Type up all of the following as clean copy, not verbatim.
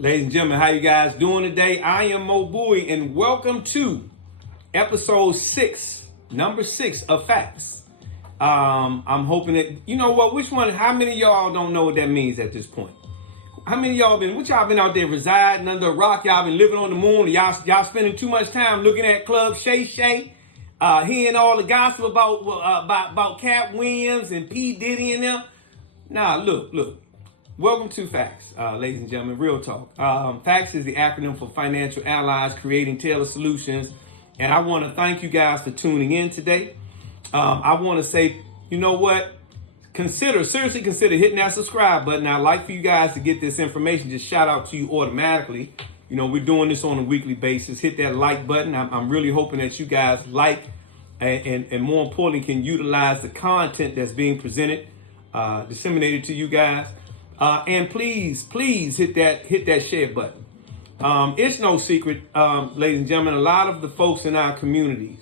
Ladies and gentlemen, how you guys doing today? I am Mo Bowie, and welcome to episode 6, number 6 of Facts. I'm hoping that, you know what, how many of y'all don't know what that means at this point? How many of y'all been out there residing under a rock? Y'all been living on the moon? Y'all spending too much time looking at Club Shay Shay, hearing all the gossip about Cat Williams and P. Diddy and them? Nah, look. Welcome to Facts, ladies and gentlemen, real talk. Facts is the acronym for Financial Allies Creating Tailored Solutions. And I want to thank you guys for tuning in today. I want to say, you know what? Seriously consider hitting that subscribe button. I'd like for you guys to get this information just shout out to you automatically. You know, we're doing this on a weekly basis. Hit that like button. I'm really hoping that you guys like and more importantly, can utilize the content that's being presented, disseminated to you guys. And please hit that share button. It's no secret, ladies and gentlemen, a lot of the folks in our communities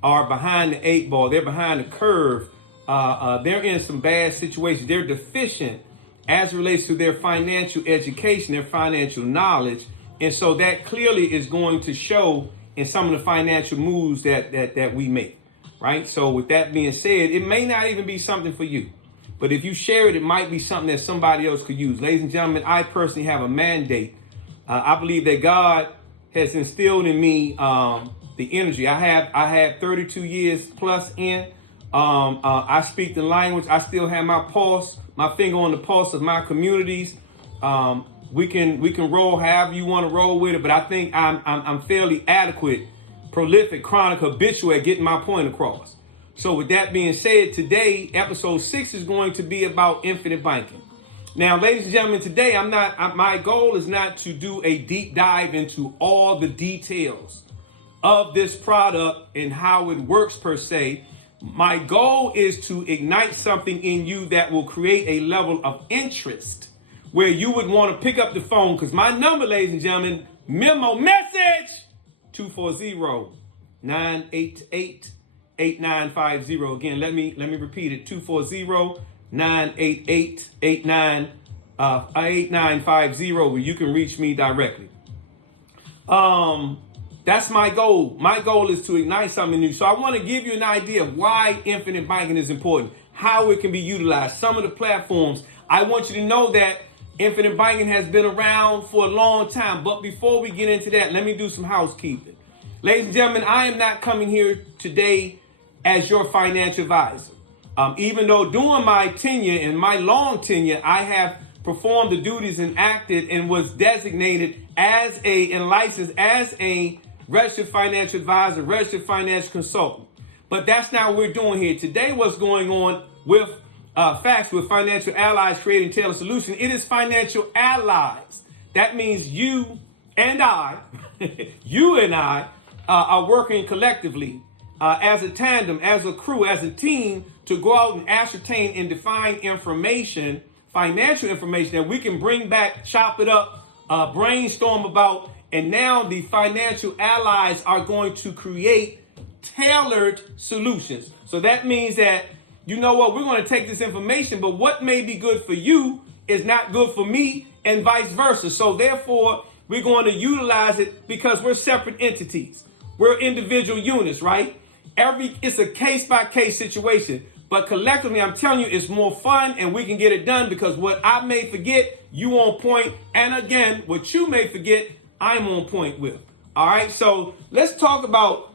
are behind the 8 ball. They're behind the curve. They're in some bad situations. They're deficient as it relates to their financial education, their financial knowledge. And so that clearly is going to show in some of the financial moves that we make, right? So with that being said, it may not even be something for you. But if you share it, it might be something that somebody else could use. Ladies and gentlemen, I personally have a mandate. I believe that God has instilled in me the energy. I have 32 years plus in. I speak the language. I still have my finger on the pulse of my communities. We can roll however you want to roll with it, but I think I'm fairly adequate, prolific, chronic, habitual at getting my point across. So with that being said, today, episode 6 is going to be about infinite banking. Now, ladies and gentlemen, today my goal is not to do a deep dive into all the details of this product and how it works per se. My goal is to ignite something in you that will create a level of interest where you would want to pick up the phone. Because my number, ladies and gentlemen, memo message 240-988-8950. Again, let me repeat it. 240-988-8950, where you can reach me directly. That's my goal. My goal is to ignite something new. So I want to give you an idea of why infinite banking is important, how it can be utilized, some of the platforms. I want you to know that infinite banking has been around for a long time. But before we get into that, let me do some housekeeping. Ladies and gentlemen, I am not coming here today as your financial advisor. Even though during my tenure and my long tenure, I have performed the duties and acted and was designated and licensed as a registered financial advisor, registered financial consultant. But that's not what we're doing here. Today, what's going on with Facts with Financial Allies Creating Tailored Solutions, it is financial allies. That means you and I are working collectively as a tandem, as a crew, as a team to go out and ascertain and define information, financial information that we can bring back, chop it up, brainstorm about. And now the financial allies are going to create tailored solutions. So that means that, you know what, we're going to take this information, but what may be good for you is not good for me and vice versa. So therefore, we're going to utilize it because we're separate entities. We're individual units, right? It's a case-by-case situation. But collectively, I'm telling you, it's more fun and we can get it done because what I may forget, you on point. And again, what you may forget, I'm on point with. All right, so let's talk about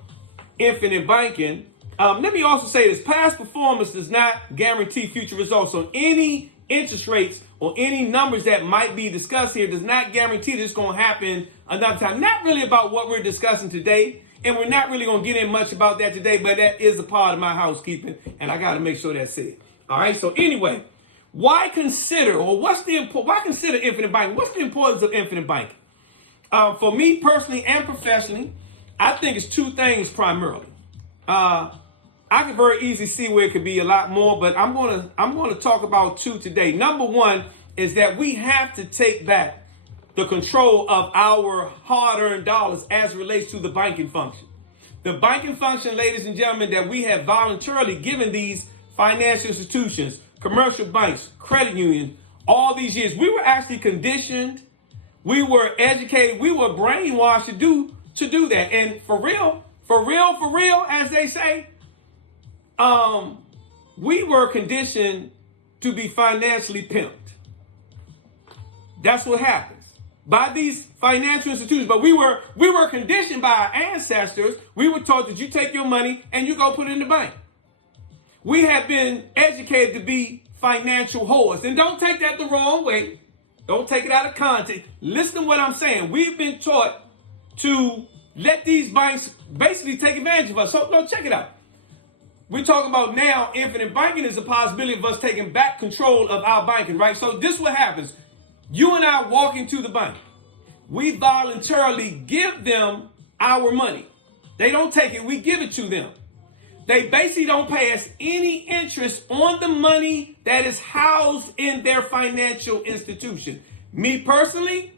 infinite banking. Let me also say this. Past performance does not guarantee future results. So any interest rates or any numbers that might be discussed here does not guarantee this is going to happen another time. Not really about what we're discussing today. And we're not really going to get in much about that today, but that is a part of my housekeeping, and I got to make sure that's said. All right, so anyway, why consider infinite banking? What's the importance of infinite banking? For me personally and professionally, I think it's 2 things primarily. I can very easily see where it could be a lot more, but I'm going to talk about 2 today. Number 1 is that we have to take back the control of our hard-earned dollars as it relates to the banking function. The banking function, ladies and gentlemen, that we have voluntarily given these financial institutions, commercial banks, credit unions, all these years, we were actually conditioned We were educated. We were brainwashed to do that. And for real, as they say, we were conditioned to be financially pimped. That's what happens by these financial institutions. But we were conditioned by our ancestors. We were taught that you take your money and you go put it in the bank. We have been educated to be financial whores. And don't take that the wrong way. Don't take it out of context. Listen to what I'm saying. We've been taught to let these banks basically take advantage of us. So check it out. We're talking about now infinite banking is a possibility of us taking back control of our banking, right? So this is what happens. You and I walk into the bank. We voluntarily give them our money. They don't take it. We give it to them. They basically don't pay us any interest on the money that is housed in their financial institution. Me personally,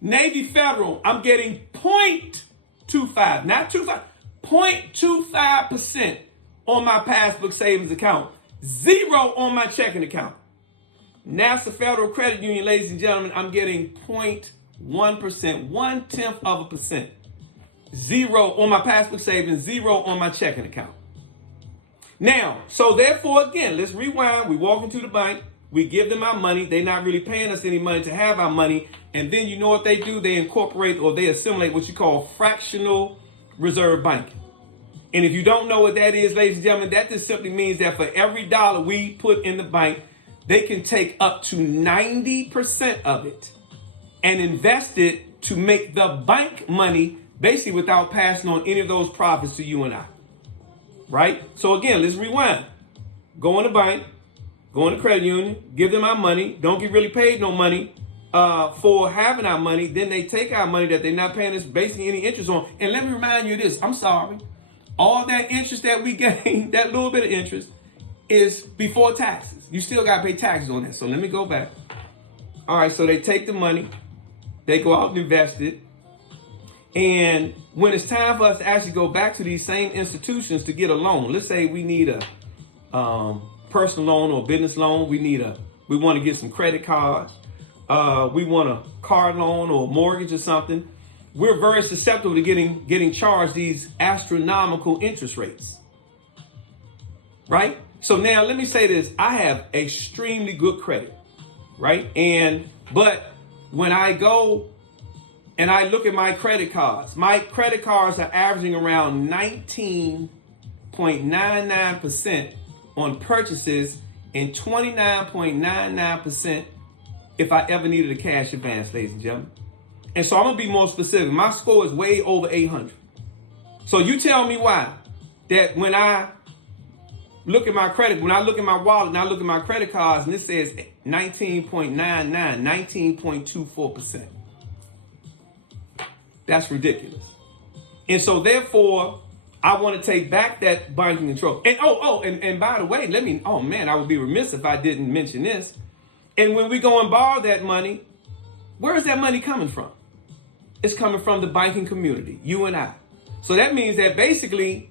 Navy Federal, I'm getting 0.25, not 25, 0.25% on my passbook savings account, 0 on my checking account. NASA Federal Credit Union, ladies and gentlemen, I'm getting 0.1%, 0.1%, 0 on my passbook savings, 0 on my checking account. Now, so therefore, again, let's rewind. We walk into the bank. We give them our money. They're not really paying us any money to have our money. And then you know what they do? They incorporate or they assimilate what you call fractional reserve banking. And if you don't know what that is, ladies and gentlemen, that just simply means that for every dollar we put in the bank, they can take up to 90% of it and invest it to make the bank money basically without passing on any of those profits to you and I. Right? So again, let's rewind. Go in the bank, go in the credit union, give them our money, don't get really paid no money for having our money. Then they take our money that they're not paying us basically any interest on. And let me remind you of this. I'm sorry. All that interest that we gain, that little bit of interest, is before taxes. You still got to pay taxes on that. So let me go back. All right, so they take the money, they go out and invest it. And when it's time for us to actually go back to these same institutions to get a loan, let's say we need a personal loan or a business loan. We want to get some credit cards. We want a car loan or a mortgage or something. We're very susceptible to getting charged these astronomical interest rates. Right? So now let me say this. I have extremely good credit. Right? But when I go and I look at my credit cards are averaging around 19.99% on purchases and 29.99% if I ever needed a cash advance, ladies and gentlemen. And so I'm going to be more specific. My score is way over 800. So you tell me why that when I look at my credit, when I look at my wallet and I look at my credit cards and it says 19.99, 19.24%. That's ridiculous. And so therefore, I want to take back that banking control. And and by the way, I would be remiss if I didn't mention this. And when we go and borrow that money, where is that money coming from? It's coming from the banking community, you and I. So that means that basically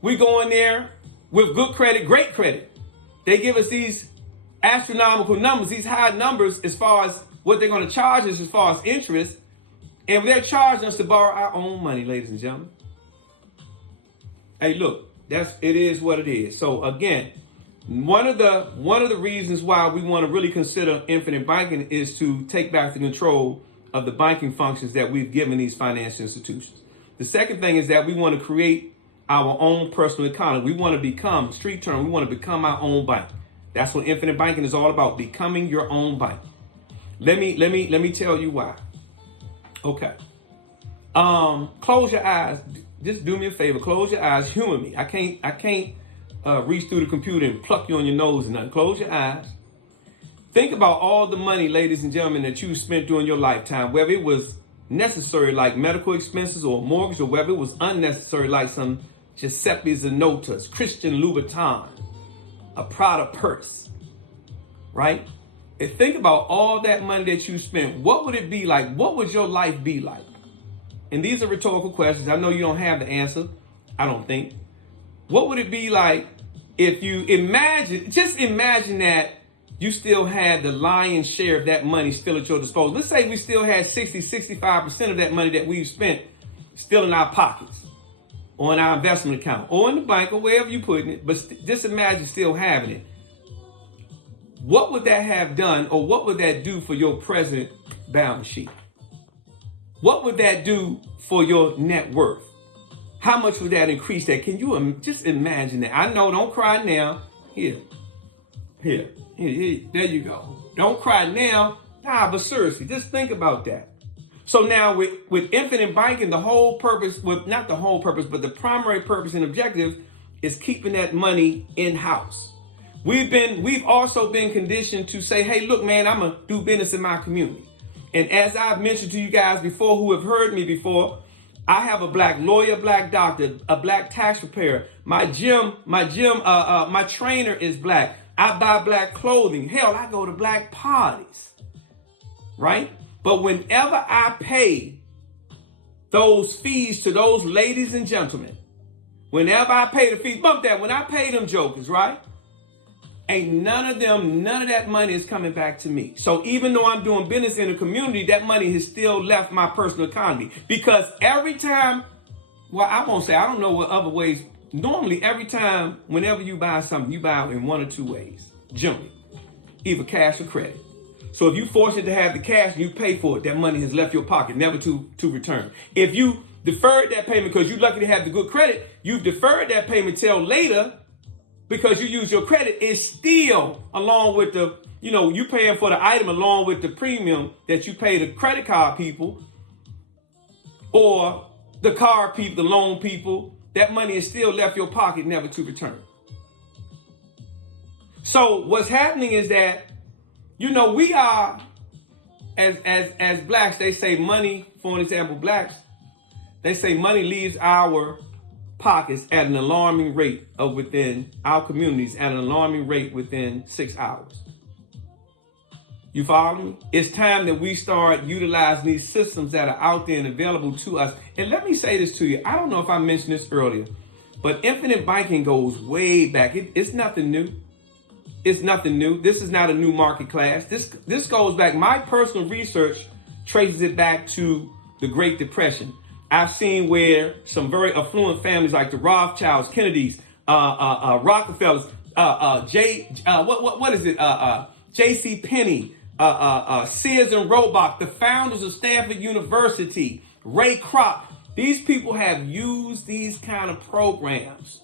we go in there with good credit, great credit. They give us these astronomical numbers, these high numbers as far as what they're going to charge us as far as interest. And they're charging us to borrow our own money, ladies and gentlemen. Hey, look, it is what it is. So again, one of the reasons why we want to really consider infinite banking is to take back the control of the banking functions that we've given these financial institutions. The second thing is that we want to create our own personal economy. We want to become, street term, we want to become our own bank. That's what infinite banking is all about, becoming your own bank. Let me tell you why. Okay. Close your eyes. Just do me a favor. Close your eyes. Humor me. I can't reach through the computer and pluck you on your nose and nothing. Close your eyes. Think about all the money, ladies and gentlemen, that you spent during your lifetime, whether it was necessary like medical expenses or mortgage, or whether it was unnecessary like some Giuseppe Zanotas, Christian Louboutin, a Prada purse, right? And think about all that money that you spent. What would it be like? What would your life be like? And these are rhetorical questions. I know you don't have the answer. I don't think. What would it be like if you imagine that you still had the lion's share of that money still at your disposal. Let's say we still had 65% of that money that we've spent still in our pockets or in our investment account or in the bank or wherever you're putting it, but just imagine still having it. What would that have done, or what would that do for your present balance sheet? What would that do for your net worth? How much would that increase that? Can you just imagine that? I know, don't cry now. Here. There you go. Don't cry now. Nah, but seriously, just think about that. So now with infinite banking, the whole purpose, well, not the whole purpose, but the primary purpose and objective is keeping that money in-house. We've also been conditioned to say, hey, look, man, I'm gonna do business in my community. And as I've mentioned to you guys before who have heard me before, I have a black lawyer, black doctor, a black tax preparer. My trainer is black. I buy black clothing. Hell, I go to black parties, right? But whenever I pay those fees to those ladies and gentlemen, whenever I pay the fees, bump that, when I pay them jokers, right? Ain't none of that money is coming back to me. So even though I'm doing business in the community, that money has still left my personal economy. Because every time, well, I won't say, I don't know what other ways. Normally, every time, whenever you buy something, you buy in one or two ways, generally, either cash or credit. So if you force it to have the cash and you pay for it, that money has left your pocket, never to return. If you deferred that payment because you're lucky to have the good credit, you've deferred that payment till later because you use your credit, it's still along with the, you paying for the item along with the premium that you pay the credit card people or the car people, the loan people. That money is still left your pocket, never to return. So what's happening is that, we are, as blacks, they say money, for an example, blacks, they say money leaves our pockets at an alarming rate of within our communities at an alarming rate within 6 hours. You follow me? It's time that we start utilizing these systems that are out there and available to us. And let me say this to you. I don't know if I mentioned this earlier, but infinite banking goes way back. It's nothing new. It's nothing new. This is not a new market class. This goes back. My personal research traces it back to the Great Depression. I've seen where some very affluent families like the Rothschilds, Kennedys, Rockefellers, J.C. Penney, Sears and Roebuck, the founders of Stanford University, Ray Kroc. These people have used these kind of programs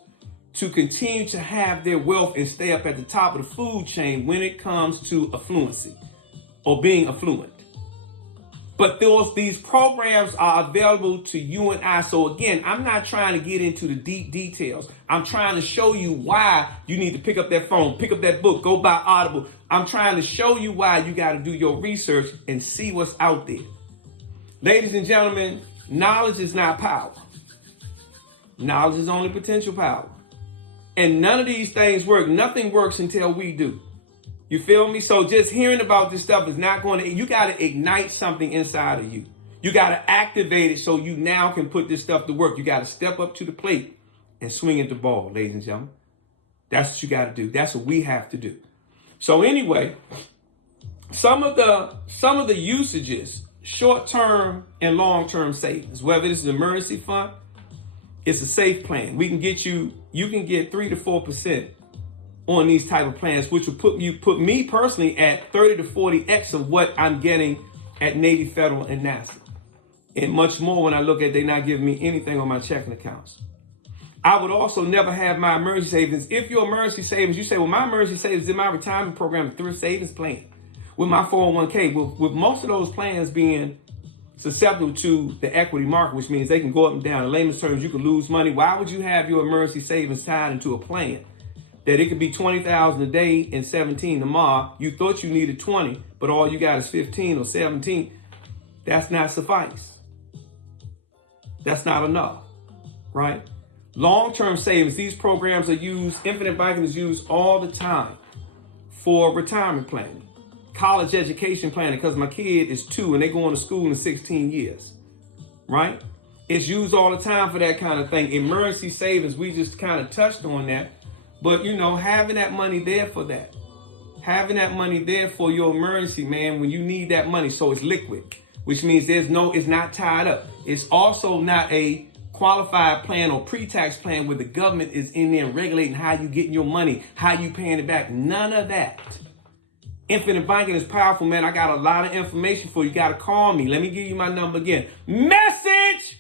to continue to have their wealth and stay up at the top of the food chain when it comes to affluency or being affluent. But these programs are available to you and I. So again, I'm not trying to get into the deep details. I'm trying to show you why you need to pick up that phone, pick up that book, go buy Audible. I'm trying to show you why you got to do your research and see what's out there. Ladies and gentlemen, knowledge is not power. Knowledge is only potential power. And none of these things work. Nothing works until we do. You feel me? So just hearing about this stuff is not going to, you got to ignite something inside of you. You got to activate it so you now can put this stuff to work. You got to step up to the plate and swing at the ball, ladies and gentlemen. That's what you got to do. That's what we have to do. So anyway, some of the usages, short-term and long-term savings, whether this is an emergency fund, it's a safe plan. You can get 3 to 4% on these type of plans, which will put me personally at 30 to 40x of what I'm getting at Navy Federal and NASA. And much more when I look at they're not giving me anything on my checking accounts. I would also never have my emergency savings. If your emergency savings, you say, well, my emergency savings in my retirement program, through a savings plan with my 401k, with most of those plans being susceptible to the equity market, which means they can go up and down. In layman's terms, you could lose money. Why would you have your emergency savings tied into a plan that it could be $20,000 a day and 17 tomorrow? You thought you needed 20, but all you got is 15 or 17. That's not suffice. That's not enough, right? Long-term savings, these programs are used, infinite banking is used all the time for retirement planning, college education planning, because my kid is 2 and they're going to school in 16 years, right? It's used all the time for that kind of thing. Emergency savings, we just kind of touched on that. But, having that money there for that. Having that money there for your emergency, man, when you need that money, so it's liquid, which means it's not tied up. It's also not a qualified plan or pre-tax plan where the government is in there regulating how you getting your money, how you paying it back. None of that. Infinite banking is powerful, man. I got a lot of information for you. You got to call me. Let me give you my number again. Message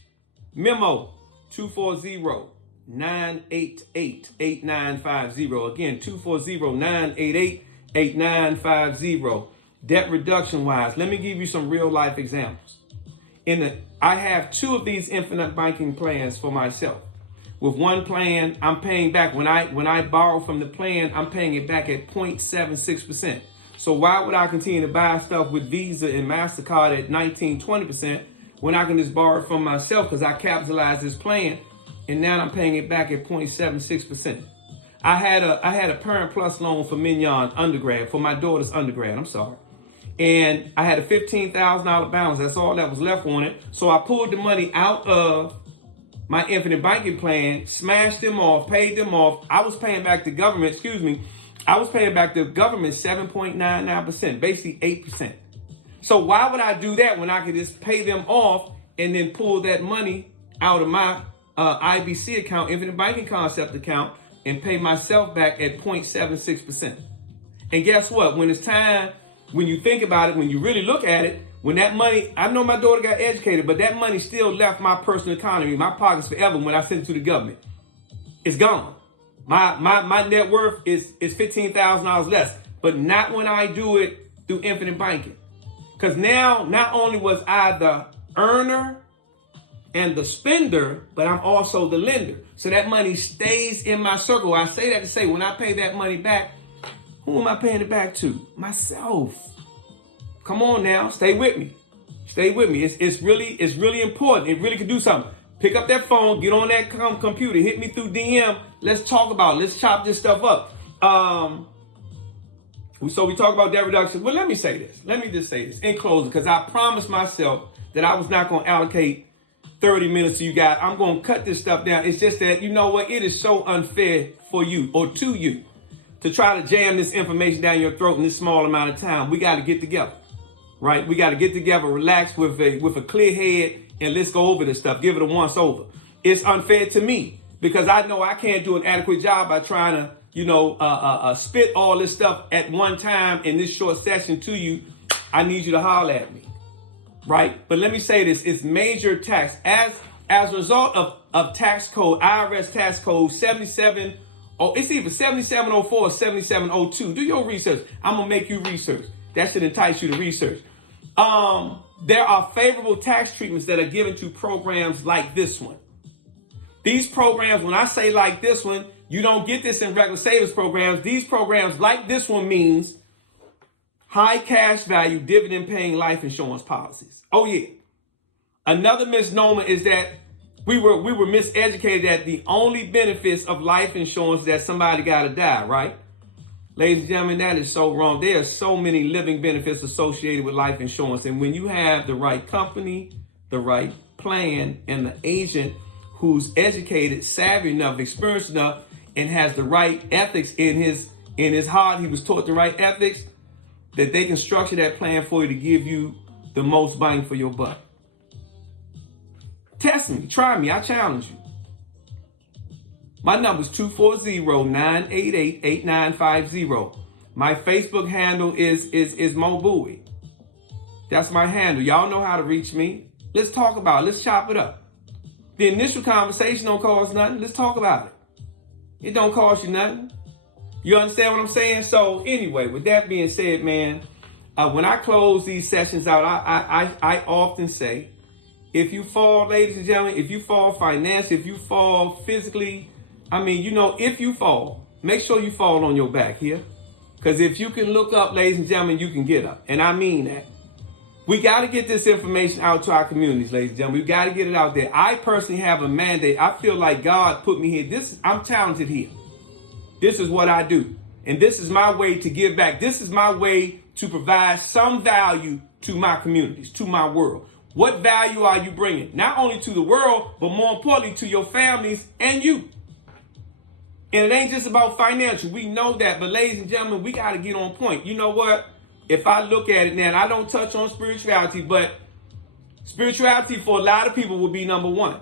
memo 240-988-8950. Again, 240-988-8950. Debt reduction wise, let me give you some real life examples. I have 2 of these infinite banking plans for myself. With one plan, I'm paying back when I borrow from the plan, I'm paying it back at 0.76%. So why would I continue to buy stuff with Visa and MasterCard at 19-20% when I can just borrow it from myself because I capitalized this plan and now I'm paying it back at 0.76%. I had a Parent Plus loan for Mignon undergrad, for my daughter's undergrad, I'm sorry. And I had a $15,000 balance. That's all that was left on it. So I pulled the money out of my infinite banking plan, smashed them off, paid them off. I was paying back the government, I was paying back the government 7.99%, basically 8%. So why would I do that when I could just pay them off and then pull that money out of my IBC account, Infinite Banking Concept account, and pay myself back at 0.76%? And guess what? When it's time, when you think about it, when you really look at it, when that money, I know my daughter got educated, but that money still left my personal economy, my pockets forever when I sent it to the government. It's gone. My net worth is $15,000 less, but not when I do it through infinite banking. Because now, not only was I the earner and the spender, but I'm also the lender. So that money stays in my circle. I say that to say, when I pay that money back, who am I paying it back to? Myself. Come on now, stay with me. Stay with me. It's really important. It really can do something. Pick up that phone, get on that computer, hit me through DM. Let's talk about it. Let's chop this stuff up. So we talk about debt reduction. Well, let me say this. Let me just say this in closing, because I promised myself that I was not going to allocate 30 minutes to you guys. I'm going to cut this stuff down. It's just that, you know what? It is so unfair for you or to you to try to jam this information down your throat in this small amount of time. We got to get together, right? We got to get together, relax with a clear head, and let's go over this stuff. Give it a once over. It's unfair to me because I know I can't do an adequate job by trying to, spit all this stuff at one time in this short session to you. I need you to holler at me, right? But let me say this. It's major tax. As a result of tax code, IRS tax code 77, it's either 7704 or 7702. Do your research. I'm going to make you research. That should entice you to research. There are favorable tax treatments that are given to programs like this one. These programs, when I say like this one, you don't get this in regular savings programs. These programs like this one means high cash value, dividend paying life insurance policies. Oh yeah. Another misnomer is that we were miseducated that the only benefits of life insurance is that somebody got to die, right? Ladies and gentlemen, that is so wrong. There are so many living benefits associated with life insurance. And when you have the right company, the right plan, and the agent who's educated, savvy enough, experienced enough, and has the right ethics in his heart, he was taught the right ethics, that they can structure that plan for you to give you the most bang for your buck. Test me, try me, I challenge you. My number is 240-988-8950. My Facebook handle is Mo Bowie. That's my handle. Y'all know how to reach me. Let's talk about it. Let's chop it up. The initial conversation don't cost nothing. Let's talk about it. It don't cost you nothing. You understand what I'm saying? So anyway, with that being said, man, when I close these sessions out, I often say, if you fall, ladies and gentlemen, if you fall financially, if you fall physically, if you fall, make sure you fall on your back here. Because if you can look up, ladies and gentlemen, you can get up. And I mean that. We got to get this information out to our communities, ladies and gentlemen. We got to get it out there. I personally have a mandate. I feel like God put me here. I'm talented here. This is what I do. And this is my way to give back. This is my way to provide some value to my communities, to my world. What value are you bringing? Not only to the world, but more importantly to your families and you. And it ain't just about financial. We know that. But ladies and gentlemen, we got to get on point. You know what? If I look at it now, and I don't touch on spirituality, but spirituality for a lot of people will be number one.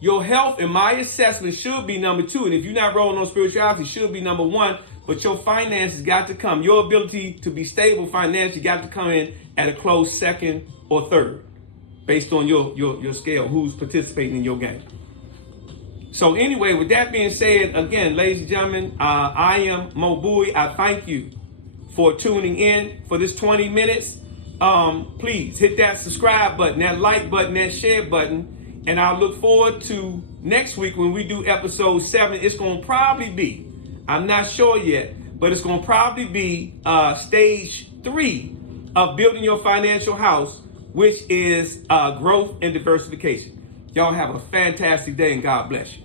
Your health, in my assessment, should be number two. And if you're not rolling on spirituality, it should be number one. But your finances got to come. Your ability to be stable financially got to come in at a close second or third, based on your scale, who's participating in your game. So anyway, with that being said, again, ladies and gentlemen, I am Mo Bowie. I thank you for tuning in for this 20 minutes. Please hit that subscribe button, that like button, that share button. And I'll look forward to next week when we do episode 7. It's going to probably be, I'm not sure yet, but it's going to probably be stage 3 of building your financial house, which is growth and diversification. Y'all have a fantastic day and God bless you.